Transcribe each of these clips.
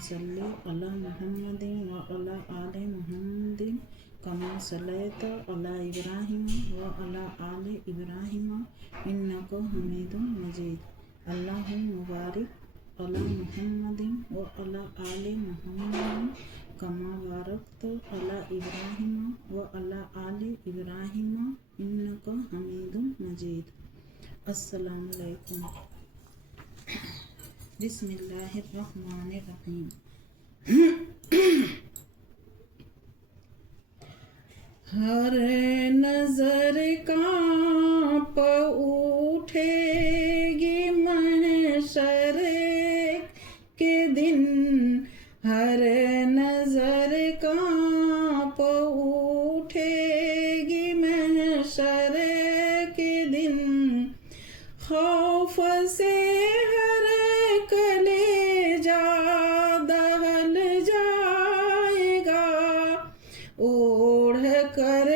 صل على محمد وعلى آل محمد كما صليت على إبراهيم وعلى آل إبراهيم إنك حميد مجيد اللهم بارك على محمد وعلى آل محمد كما باركت على إبراهيم وعلى آل إبراهيم إنك حميد مجيد. السلام علیکم. بسم اللہ الرحمن الرحیم. ہر نظر کانپ اٹھے گی محشر کے دن، ہر نظر کانپ اٹھے گی محشر کے دن، خوف سے ہر کلیجہ دہل جائے گا، اوڑھ کر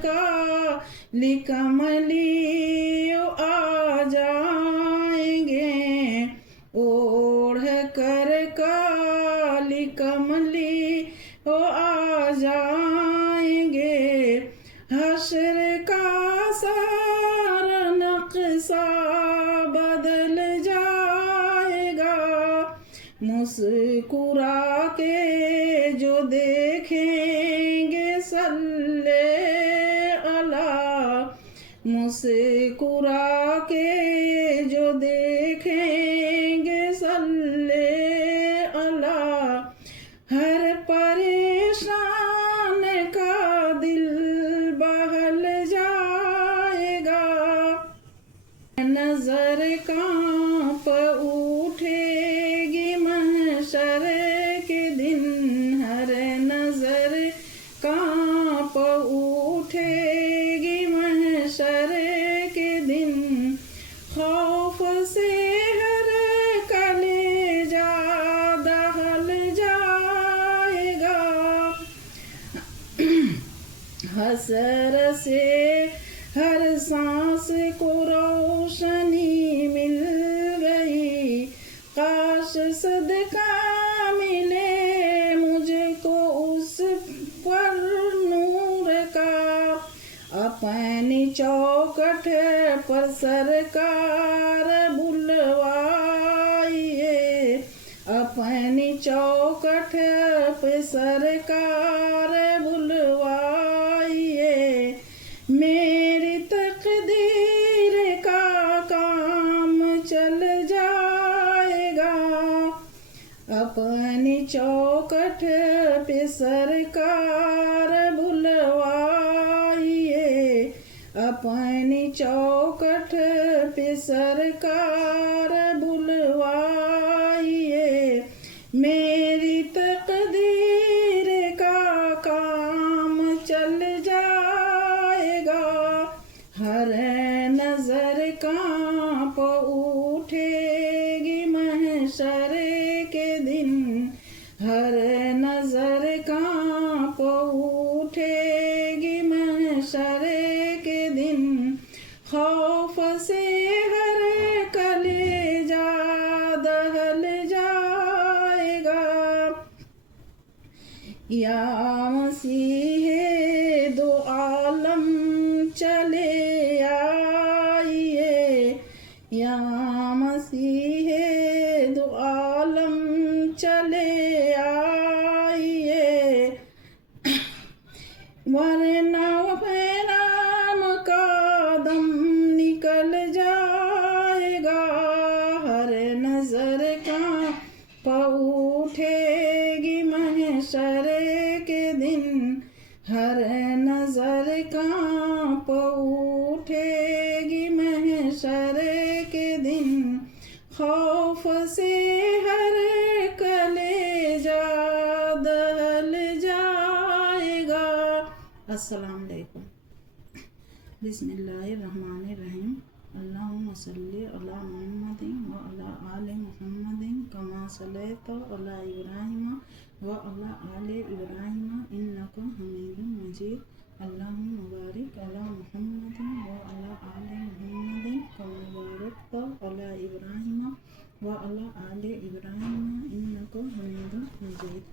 کالی کملی آ جائیں گے، اوڑھ کر کالی کملی آ جائیں گے، حشر کا سارا نقشہ بدل جائے گا، مسکرا کے جو دیکھیں گے صلی اللہ، مسکرا کے جو دیکھیں گے صلی اللہ، ہر پریشان کا دل بہل جائے گا، نظر کانپ اٹھے گی محشر کے دن، ہر نظر کانپ اٹھے گی محشر کے دن، خوف سے ہر کلیجہ دہل جائے گا، حسرت سے ہر سانس کو روشنی مل گئی، کاش صدقہ ملے مجھ کو اس پر نور کا، اپنی چوکھٹ پر سرکار بلوائیے، اپنی چوکھٹ پہ سرکار بلوائیے، میری تقدیر کا کام چل جائے گا، اپنی چوکھٹ پہ سرکار بلوائیے، اپنی چوکھٹ پہ سرکار بلوائیے، میری تقدیر کا کام چل جائے گا، ہر نظر کانپ اٹھے گی محشر کے دن، ہر نظر کانپ اٹھے گی محشر کے دن، خوف سے ہر کلیجہ دہل جائے گا، یا مسیح دو عالم چلے آئیے، یا مسیح دو عالم چلے آئیے، ورنہ نام کا دم نکل جائے گا، ہر نظر کانپ اٹھے گی محشر کے دن، ہر نظر کانپ اٹھے گی محشر کے دن، خوف سے ہر کلیجہ دہل جائے گا. السلام علیکم. بسم اللہ الرحمن الرحیم. اللہم صلی علی محمد وعلی آل محمد کما صلیت علی ابراہیم وعلی آل ابراہیم انک حمید مجید. اللہم بارک علی محمد وعلی آل محمد کما بارکت علی ابراہیم وعلى آل إبراهيم إنك حميد مجيد.